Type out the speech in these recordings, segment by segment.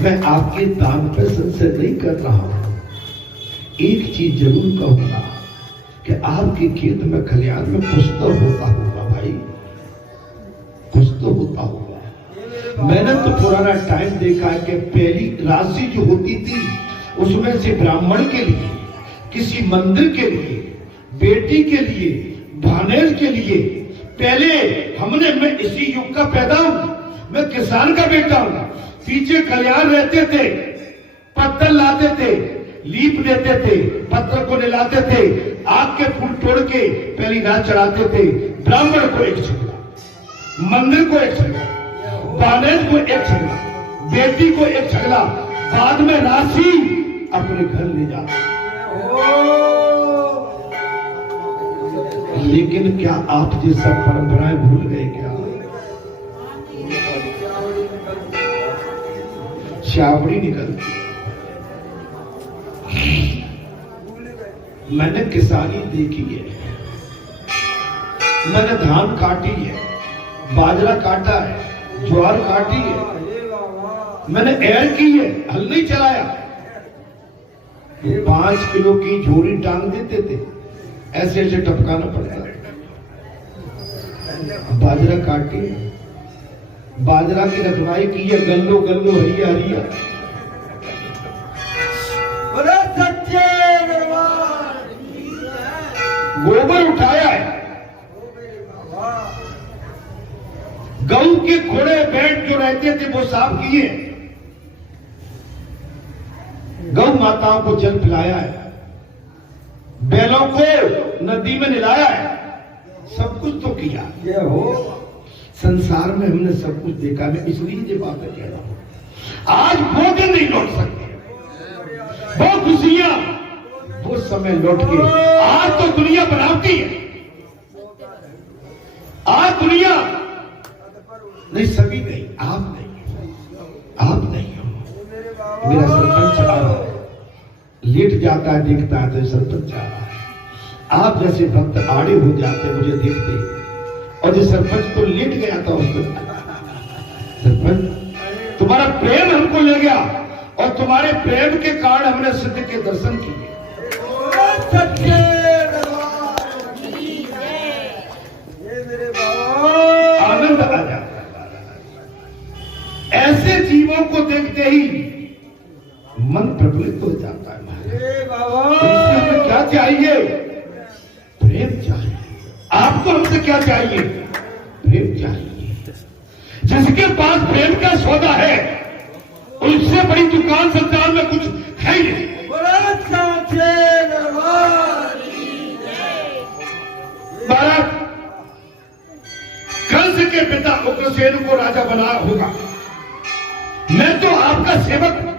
मैं आपके दान पर संशय नहीं कर रहा हूं। एक चीज जरूर कहूंगा कि आपके खेत में खलियान में कुछ तो होता होगा भाई, कुछ तो होता होगा। मैंने तो पुराना टाइम देखा है कि पहली राशि जो होती थी उसमें से ब्राह्मण के लिए, किसी मंदिर के लिए, बेटी के लिए, भानेज के लिए, पहले मैं इसी युग का पैदा हूं, मैं किसान का बेटा हूं। पीछे खलियान रहते थे, पत्थर लाते थे, लीप देते थे, पत्थर को निलाते थे, आग के फूल तोड़ के पहली रात चढ़ाते थे। ब्राह्मण को एक छगला, मंदिर को एक छगला, बानेज को एक छगला, बेटी को एक छगला, बाद में राशि अपने घर ले जाते। लेकिन क्या आप ये सब परंपराएं भूल गए क्या? श्रावणी निकलती, मैंने किसानी देखी है, मैंने धान काटी है, बाजरा काटा है, ज्वार काटी है, मैंने एयर की है, हल नहीं चलाया। 5 किलो की झोरी टांग देते थे, ऐसे ऐसे टपकाना पड़ता था। बाजरा काटी है, बाजरा की रखवाई की है, गल्लो गल्लो हरिया हरिया। गोबर उठाया है, गऊ के घोड़े बैठ जो रहते थे वो साफ किए, गौ माताओं को जल पिलाया है, बैलों को नदी में नहलाया है, सब कुछ तो किया। ये हो संसार में हमने सब कुछ देखा। मैं इसलिए ये बातें कह रहा हूं। आज वो दिन नहीं लौट सकते, वो खुशियां, वो समय लौट के। आज तो दुनिया बनावटी है, आज दुनिया नहीं, सभी नहीं, आप नहीं, आप नहीं हो। मेरा सरपंच आ रहा है, लेट जाता है, देखता है तो सरपंच आ रहा है। आप जैसे भक्त आड़े हो जाते मुझे देखते, और जो सरपंच तो लेट गया था उसको, सरपंच तुम्हारा प्रेम हमको ले गया, और तुम्हारे प्रेम के कारण हमने सिद्ध के दर्शन किए। आनंद आ जाता है। ऐसे जीवों को देखते ही मन प्रफुल्लित हो जाता है। हमें क्या चाहिए? प्रेम चाहिए। आपको हमसे क्या चाहिए? प्रेम चाहिए। जिसके पास प्रेम का सौदा है उससे बड़ी दुकान संसार में कुछ है ही नहीं। भारत कंस के पिता उग्रसेन को राजा बना होगा, मैं तो आपका सेवक हूं।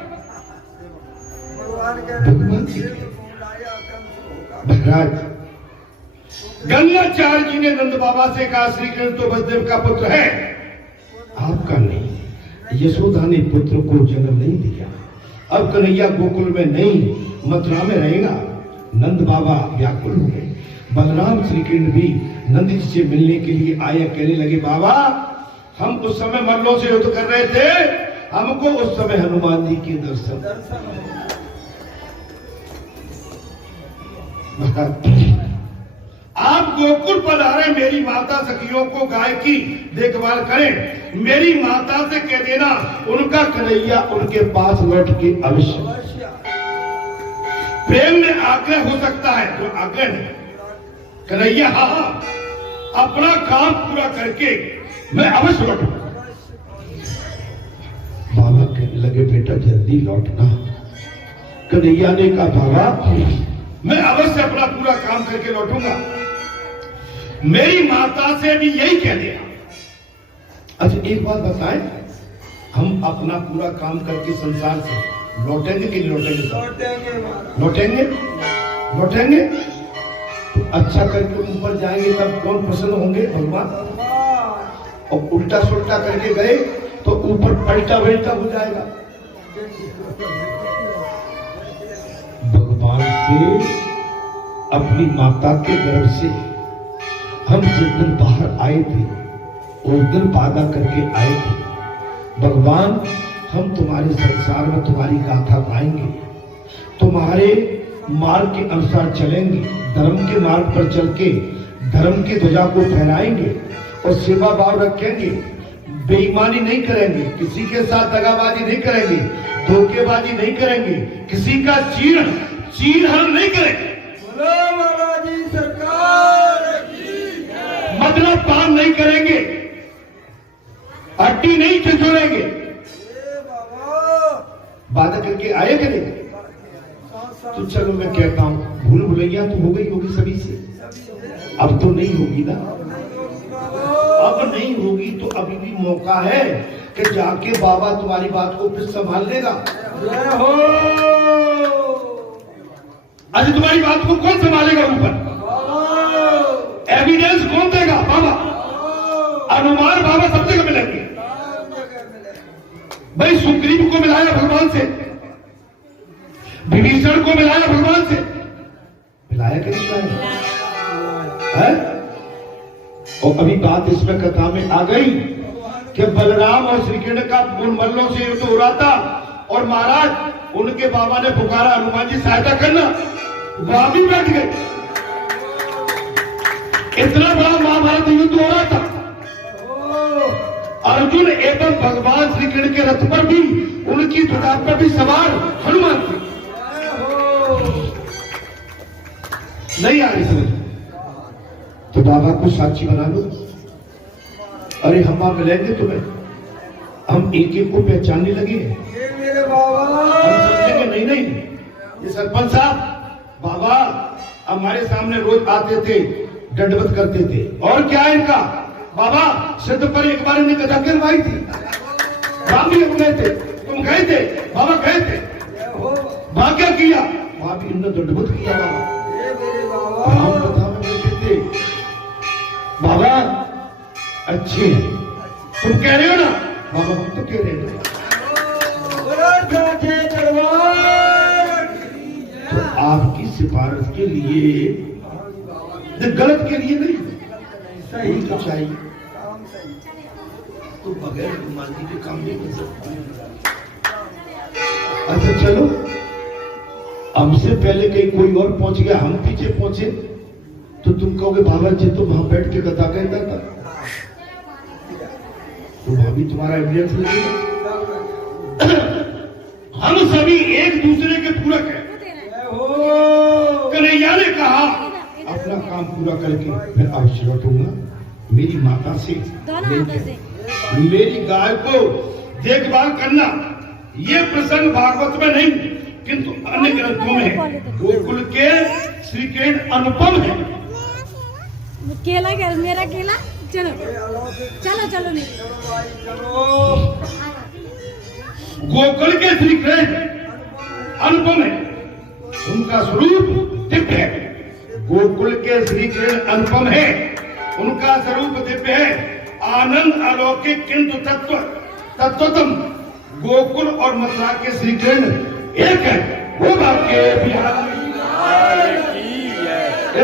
भगवान जी महाराज गंगाचार्य जी ने नंद बाबा से कहा, श्री कृष्ण तो वसुदेव का पुत्र है, आपका नहीं। यशोदा ने पुत्र को जन्म नहीं दिया। अब कन्हैया गोकुल में नहीं, मथुरा में रहेगा। नंद बाबा व्याकुल हो गए। बलराम श्री कृष्ण भी नंद जी से मिलने के लिए आया, कहने लगे, बाबा हम उस समय मल्लों से युद्ध कर रहे थे, हमको उस समय हनुमान जी के दर्शन। आप गोकुल पधारे, मेरी माता सखियों को गाय की देखभाल करें। मेरी माता से कह देना उनका कन्हैया उनके पास लौट के अवश्य। प्रेम में आग्रह हो सकता है तो आग्रह नहीं, कन्हैया हाँ अपना काम पूरा करके मैं अवश्य लौटूंगा। बाबा कहने लगे, बेटा जल्दी लौटना। कन्हैया ने कहा, बाबा मैं अवश्य अपना पूरा काम करके लौटूंगा। मेरी माता से भी यही कह दिया। अच्छा एक बात बताएं, हम अपना पूरा काम करके संसार से लौटेंगे कि नहीं लौटेंगे? लौटेंगे, लौटेंगे। तो अच्छा करके ऊपर जाएंगे तब कौन प्रसन्न होंगे? भगवान। और उल्टा सुल्टा करके गए तो ऊपर पलटा बेल्टा हो जाएगा। भगवान से, अपनी माता के गर्भ से हम जिस दिन बाहर आए थे उस दिन वादा करके आए थे, भगवान हम तुम्हारे संसार में तुम्हारी गाथा गाएंगे, तुम्हारे मार्ग के अनुसार चलेंगे, धर्म के मार्ग पर चल के धर्म की ध्वजा को फहराएंगे और सेवा भाव रखेंगे, बेईमानी नहीं करेंगे, किसी के साथ दगाबाजी नहीं करेंगे, धोखेबाजी नहीं करेंगे, किसी का चीरहरण नहीं करेंगे, महाराजी सरकार की मतलब पान नहीं करेंगे, हड्डी नहीं छिछोड़ेंगे। वादा करके आए कि नहीं? तो चलो मैं कहता हूं, भूल भुलैया तो हो गई होगी सभी से, अब तो नहीं होगी ना। अब नहीं होगी तो अभी भी मौका है कि जाके बाबा तुम्हारी बात को फिर संभाल लेगा। अरे तुम्हारी बात को कौन संभालेगा? ऊपर एविडेंस कौन देगा? बाबा। अनुमान बाबा सब जगह मिलेंगे। भाई सुग्रीव को मिलाया भगवान से, विभीषण को मिलाया भगवान से, मिलाया कि नहीं मिलाया? और अभी बात इसमें कथा में आ गई कि बलराम और श्री कृष्ण का मल्लों से युद्ध हो रहा था और महाराज उनके बाबा ने पुकारा, हनुमान जी सहायता करना, वहां भी बैठ गए। इतना बड़ा महाभारत युद्ध हो रहा था, अर्जुन एवं भगवान श्री कृष्ण के रथ पर भी, उनकी ध्वजा पर भी सवार हनुमान थे। नहीं आ रही समझ? तो बाबा को साक्षी बना लो। अरे हम वहां मिलेंगे तुम्हें, हम एक एक को पहचानने लगे। मेरे बाबा हम समझेंगे नहीं नहीं, ये सरपंच साहब बाबा हमारे सामने रोज आते थे, दंडवत करते थे, और क्या है इनका? बाबा सिद्ध पर एक बार इन्हें कथा करवाई थी, राम भी गए थे, तुम गए थे, बाबा गए थे, वहां क्या किया? वहां भी इन्होंने दंडवत किया। बाबा राम कथा में बैठे थे। बाबा अच्छे हैं, तुम कह रहे हो ना? बाबा हम तो कह रहे हैं। तो आपकी सिफारिश के लिए, गलत के लिए नहीं, सही तो चाहिए। तो बगैर मांगी के काम नहीं कर सकता। अच्छा चलो, हमसे पहले कहीं कोई और पहुंच गया, हम पीछे पहुंचे, तो तुम कहोगे बाबा जी तो वहां बैठ के कथा कहता था, तो वहां भी तुम्हारा एविडेंस लगेगा। हम सभी एक दूसरे के पूरक हैं। कन्हैया ने कहा अपना काम पूरा करके फिर अवश्य लौटूंगा। मेरी माता से मेरी गाय को देखभाल करना, ये प्रसंग भागवत में नहीं किंतु अन्य ग्रंथों में है। गोकुल के श्री कृष्ण अनुपम है। केला क्या मेरा केला? चलो चलो चलो नहीं गोकुल के श्री कृष्ण अनुपम है, उनका स्वरूप दिव्य है। गोकुल के श्री कृष्ण अनुपम है, उनका स्वरूप दिव्य है। आनंद अलौकिक किंतु तत्वतम। गोकुल और मथुरा के श्री कृष्ण एक है। वो बात के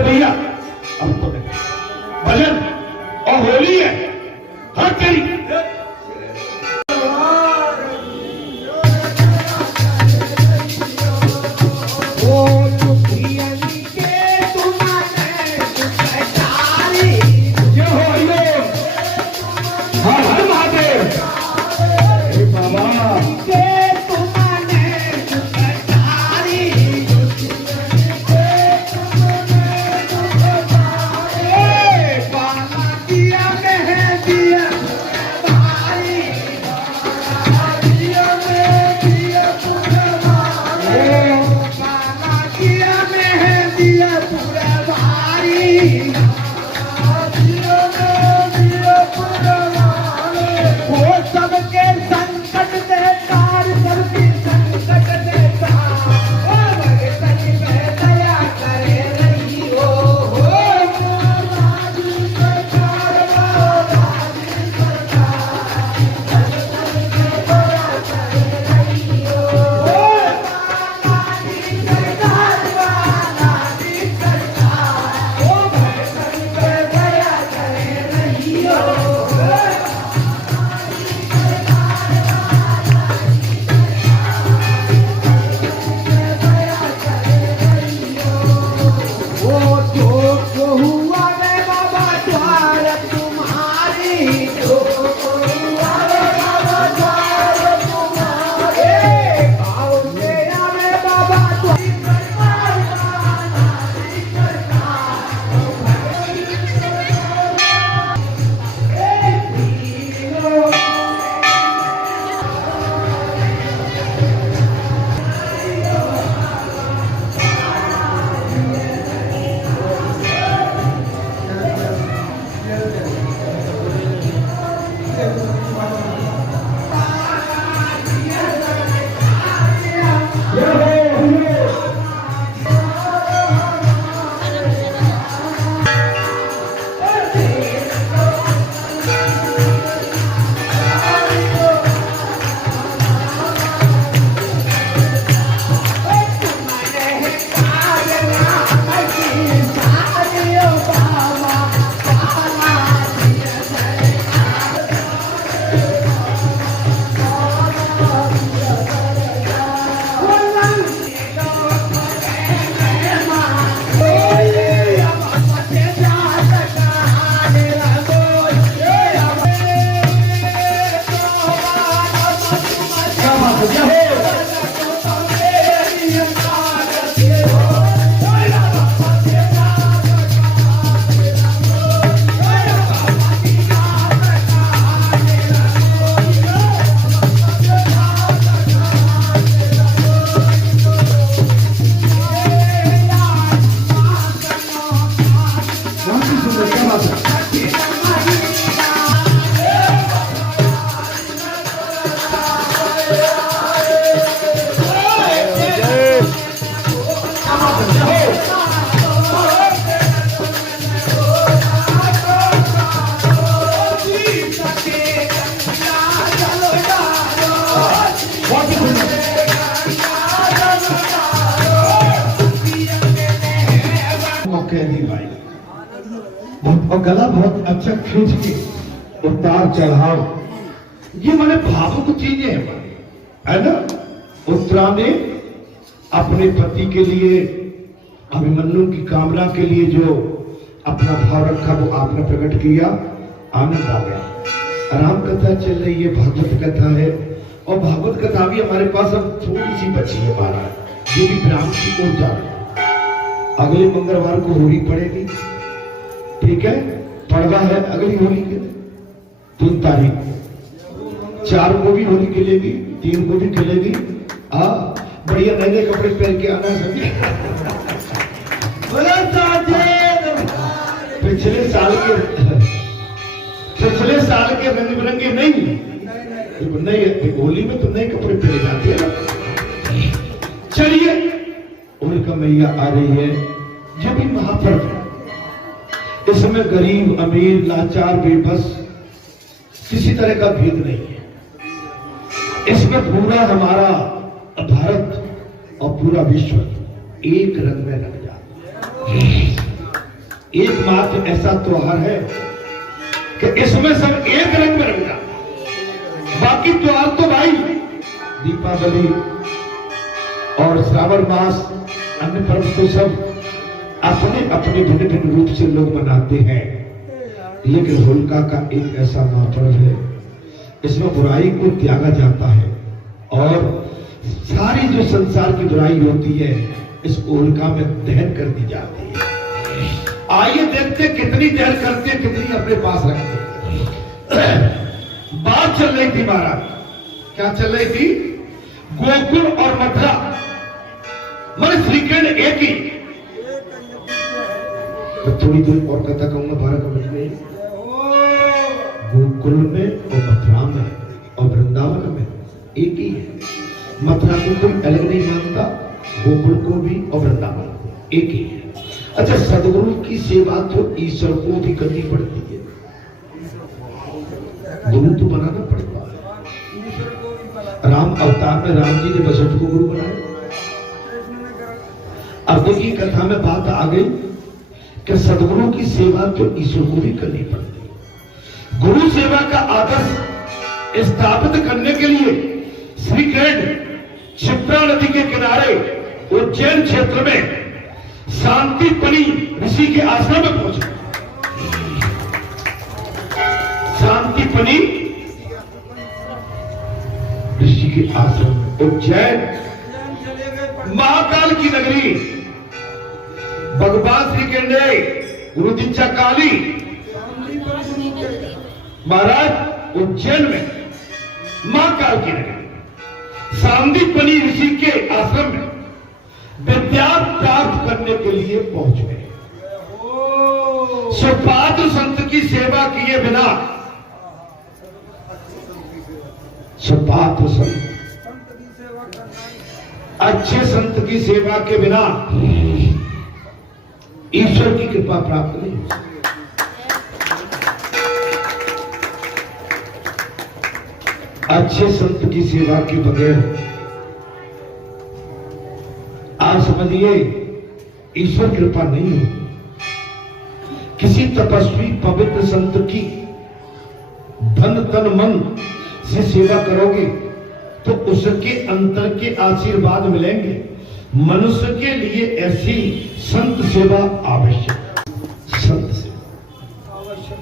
भैया अब तो भजन और होली है, हर तेरी क्या बात है, क्या है? बहुत ही सुंदर, क्या बात है? भाई और गला बहुत अच्छा खींच के उतार चढ़ाव, ये मैंने भावुक चीजें हैं, है ना। उत्तरा ने अपने पति के लिए, अभिमन्यु की कामना के लिए जो अपना भाव रखा वो आपने प्रकट किया, आनंद आ गया। राम कथा चल रही है, भागवत कथा है, और भागवत कथा भी हमारे पास अब थोड़ी सी बची है महाराज, ये भी ब्राह्मण की ओर जा रही है। अगले मंगलवार को होली पड़ेगी, ठीक है, पड़वा है अगली होली के 3 तारीख, 4 को भी होली खेलेगी, 3 को भी खेलेगी। बढ़िया नए नए कपड़े पहन के आना समझे। पिछले साल के रंग बिरंगे नहीं, होली में तो नए कपड़े पहने जाते हैं। चलिए, होलिका मैया आ रही है, ये भी महापर्व है। इसमें गरीब अमीर लाचार बेबस किसी तरह का भेद नहीं है। इसमें पूरा हमारा भारत और पूरा विश्व एक रंग में रंग जाता है। एकमात्र ऐसा त्योहार है कि इसमें सब एक रंग में रंग जाता है। बाकी त्योहार तो भाई दीपावली और श्रावण मास, अन्य पर्व तो सब अपने अपने भिन्न भिन्न रूप से लोग मनाते हैं, लेकिन होलिका का एक ऐसा महापर्व है, इसमें बुराई को त्यागा जाता है और सारी जो संसार की बुराई होती है इस होलिका में दहन कर दी जाती है। आइए देखते कितनी दहन करते हैं, कितनी अपने पास रखते हैं। बात चल रही थी महाराज, क्या चल रही थी? गोकुल और मथुरा, मन श्रीखंड एक ही। तो थोड़ी देर और कथा कहूंगा 12 मिनट में। गोकुल में और मथुरा में और वृंदावन में एक ही है। मथुरा को कोई अलग नहीं मानता, गोकुल को भी और वृंदावन को एक ही है। अच्छा, सदगुरु की सेवा तो ईश्वर को भी करनी पड़ती है, गुरु तो बनाना पड़ता है। राम अवतार में राम जी ने वशिष्ठ को गुरु बनाया। अब देखिए कथा में बात आ गई कि सदगुरु की सेवा तो ईश्वर को भी करनी पड़ती है। गुरु सेवा का आदर्श स्थापित करने के लिए श्रीखंड क्षिप्रा नदी के किनारे उज्जैन क्षेत्र में शांतिपनी ऋषि के आश्रम में पहुंचे। शांतिपनी ऋषि के आश्रम में, उज्जैन महाकाल की नगरी, भगवान श्री केंद्रे गुरु दीक्षा काली महाराज उज्जैन में महाकाल की नगरी शांतिपनी ऋषि के आश्रम में विद्या प्राप्त करने के लिए पहुंच गए। सुपात्र संत की सेवा किए बिना, सुपात्र संत अच्छे संत की सेवा के बिना ईश्वर की कृपा प्राप्त नहीं हो सकती। अच्छे संत की सेवा के बगैर आप समझिए ईश्वर कृपा नहीं हो। किसी तपस्वी पवित्र संत की धन तन मन से सेवा करोगे तो उसके अंतर के आशीर्वाद मिलेंगे। मनुष्य के लिए ऐसी संत सेवा आवश्यक। संत सेवा आवश्यक।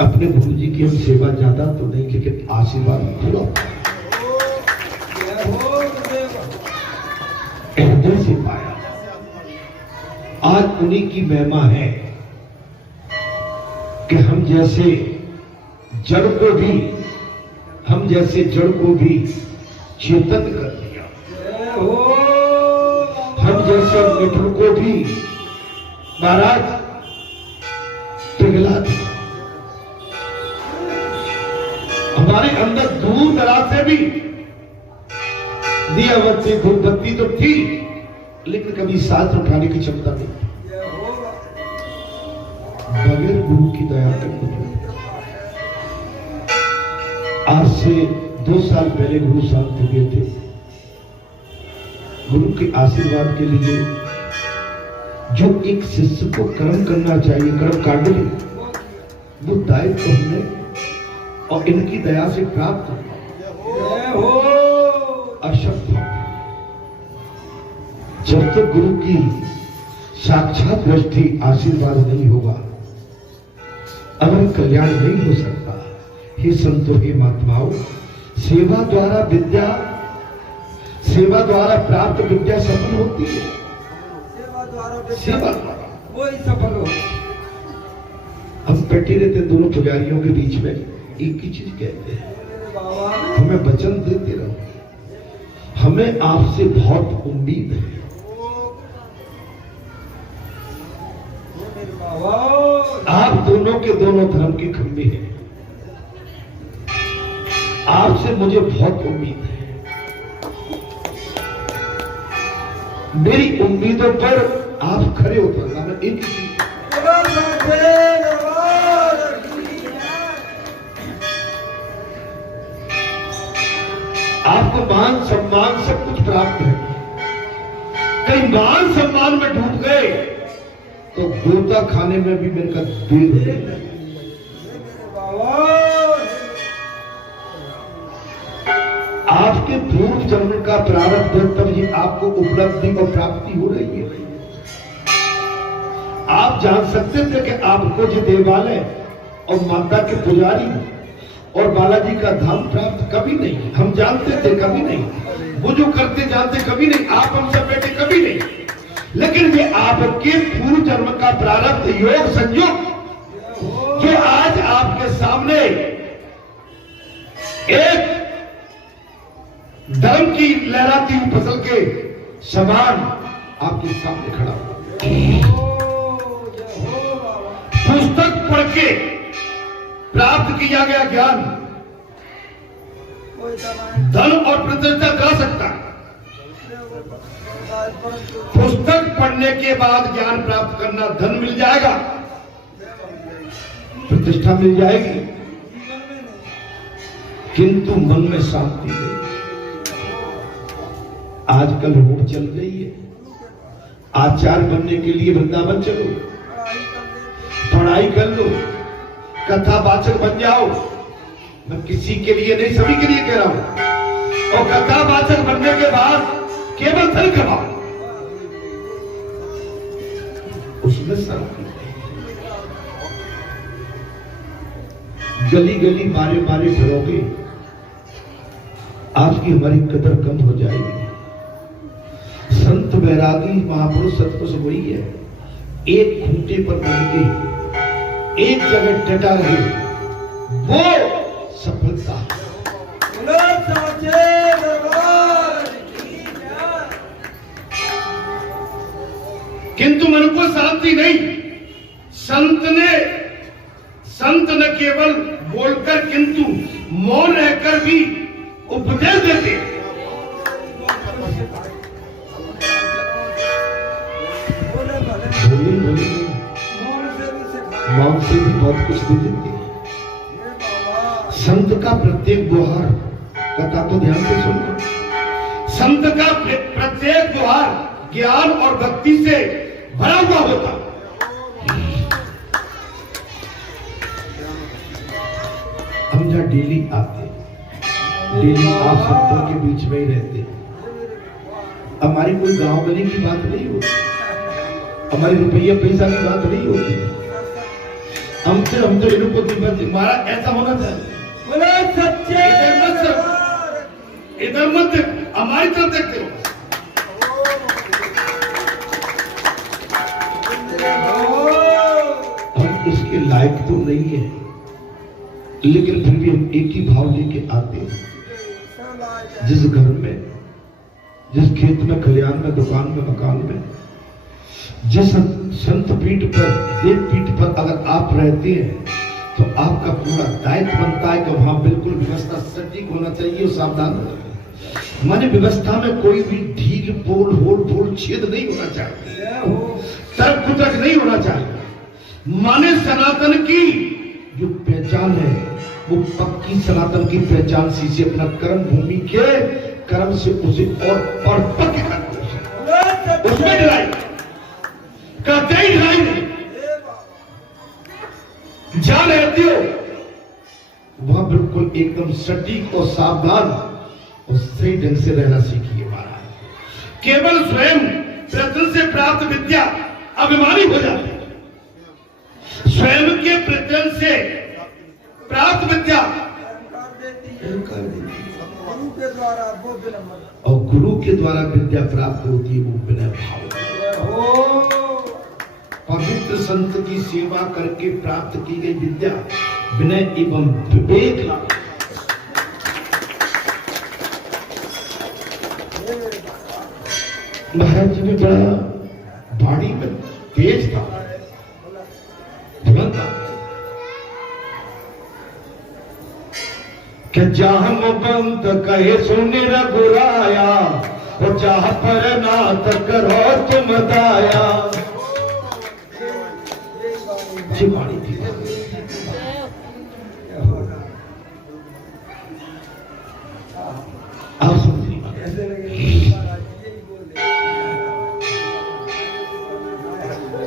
अपने गुरु जी की हम सेवा ज्यादा तो नहीं, लेकिन आशीर्वाद पूरा। हृदय से पाया। आज उन्हीं की महिमा है कि हम जैसे जड़ को भी चेतन कर दिया। हम जैसे मिठुन को भी महाराज पिघला दिया। हमारे अंदर दूर दराज से भी दियावती गुरबत्ती तो थी, लेकिन कभी साथ उठाने की क्षमता नहीं थी। बगैर गुरु की दया के कुछ नहीं। आज से 2 साल पहले गुरु साहब गए थे। गुरु के आशीर्वाद के लिए जो एक शिष्य को कर्म करना चाहिए, कर्म कांड में, वो दायित्व हमने और इनकी दया से प्राप्त अशक्त। जब तक गुरु की साक्षात दृष्टि आशीर्वाद नहीं होगा, अगर कल्याण नहीं हो सकता। हे संतों, हे महात्माओं, सेवा द्वारा प्राप्त विद्या सफल होती है। सेवा द्वारा वही सफल हो। हम बैठे रहते दोनों पुजारियों के बीच में, एक ही चीज कहते हैं, हमें वचन देते रहो, हमें आपसे बहुत उम्मीद है। आप दोनों के दोनों धर्म के खंभे हैं। आपसे मुझे बहुत उम्मीद है। मेरी उम्मीदों पर आप खरे उतरना। मैं एक ही आपको मान सम्मान सब कुछ प्राप्त है। कहीं मान सम्मान में डूब गए तो गोता खाने में भी मेरे का देर है। आपके पूर्व जन्म का प्रारब्ध है, तब ये आपको उपलब्धि और प्राप्ति हो रही है। आप जान सकते थे कि आपको जो देवालय और माता के पुजारी और बालाजी का धाम प्राप्त कभी नहीं। हम जानते थे कभी नहीं। वो जो करते जानते कभी नहीं। आप हम सब बेटे कभी नहीं। लेकिन ये आपके पूर्व जन्म का प्रारब्ध योग संयोग जो आज आपके सामने एक धर्म की लहराती हुई फसल के समान आपके सामने खड़ा हो। पुस्तक पढ़ के प्राप्त किया गया ज्ञान धन और प्रतिष्ठा करा सकता है। पुस्तक पढ़ने के बाद ज्ञान प्राप्त करना, धन मिल जाएगा, प्रतिष्ठा मिल जाएगी, किंतु मन में शांति नहीं। आजकल रोड चल रही है, आचार्य बनने के लिए वृंदावन चलो, पढ़ाई कर लो, कथावाचक बन जाओ। मैं किसी के लिए नहीं, सभी के लिए कह रहा हूं। और कथावाचक बनने के बाद केवल धन कमाओ, उसमें शांति। गली गली मारे मारे फिरोगे, आपकी हमारी कदर कम हो जाएगी। संत वैरागी महापुरुष सतपुरुष वही है, एक खूंटे पर बन के एक जगह डटा रहे, वो सफलता है। किंतु मन को शांति नहीं। संत न केवल बोलकर किंतु मौन रहकर भी उपदेश देते हैं। मौन से भी बहुत कुछ दे देते हैं। संत का प्रत्येक गुहार, कथा तो ध्यान से सुनो, संत का प्रत्येक गुहार ज्ञान और भक्ति से भरा हुआ होता। हम जहां डेली आते, डेली आप संतों के बीच में ही रहते, हमारी कोई गांव गली की बात नहीं होती, हमारी रुपया पैसा की बात नहीं होती। हम तो इनको हमारा ऐसा होना चाहिए। इधर मत हमारी तरफ देखते हो। हम इसके लायक तो नहीं है, लेकिन फिर भी हम एक ही भाव लेके आते हैं। जिस घर में, जिस खेत में, खलियान में, दुकान में, मकान में, जिस संत पीठ पर, देव पीठ पर अगर आप रहते हैं तो आपका पूरा दायित्व बनता है कि वहां बिल्कुल व्यवस्था सटीक होना चाहिए और सावधान होना चाहिए। माने व्यवस्था में कोई भी ढील, पोल, होल, फूल, छेद नहीं होना चाहिए, तर्क कुतर्क नहीं होना चाहिए। माने सनातन की जो पहचान है वो पक्की सनातन की पहचान से अपना कर्म भूमि के कर्म से उसे और पक्के करना, उसमें ढिलाई कहते ही ढिलाई नहीं। जहां रहते हो वहां बिल्कुल एकदम सटीक और सावधान और सही ढंग से रहना सीखिए महाराज। केवल स्वयं प्रयत्न से प्राप्त विद्या अभिमानी हो जाती है। स्वयं के प्रयत्न से प्राप्त विद्या गुरु के द्वारा वो विनम्र, और गुरु के द्वारा विद्या प्राप्त होती है वो विनय भाव। पवित्र संत की सेवा करके प्राप्त की गई विद्या विनय एवं विवेक लाभ। महाराज जी ने बड़ा बाड़ी में तेज था, बुलंद था। कि जहां मुबंत कहे सुने रघुराया, और जहां पर नाथ करो तुम दाया। जी बाड़ी थी। आप समझिए,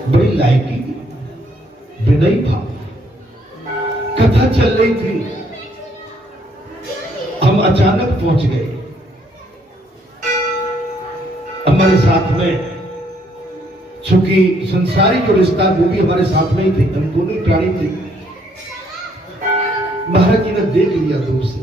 बड़ी लायकी, विनयी भाव। कथा चल रही थी, हम अचानक पहुंच गए। हमारे साथ में, चूंकि संसारी जो रिश्ता वो भी हमारे साथ में ही थे, हम दोनों ही प्राणी थे। महाराज जी ने देख लिया दूर से,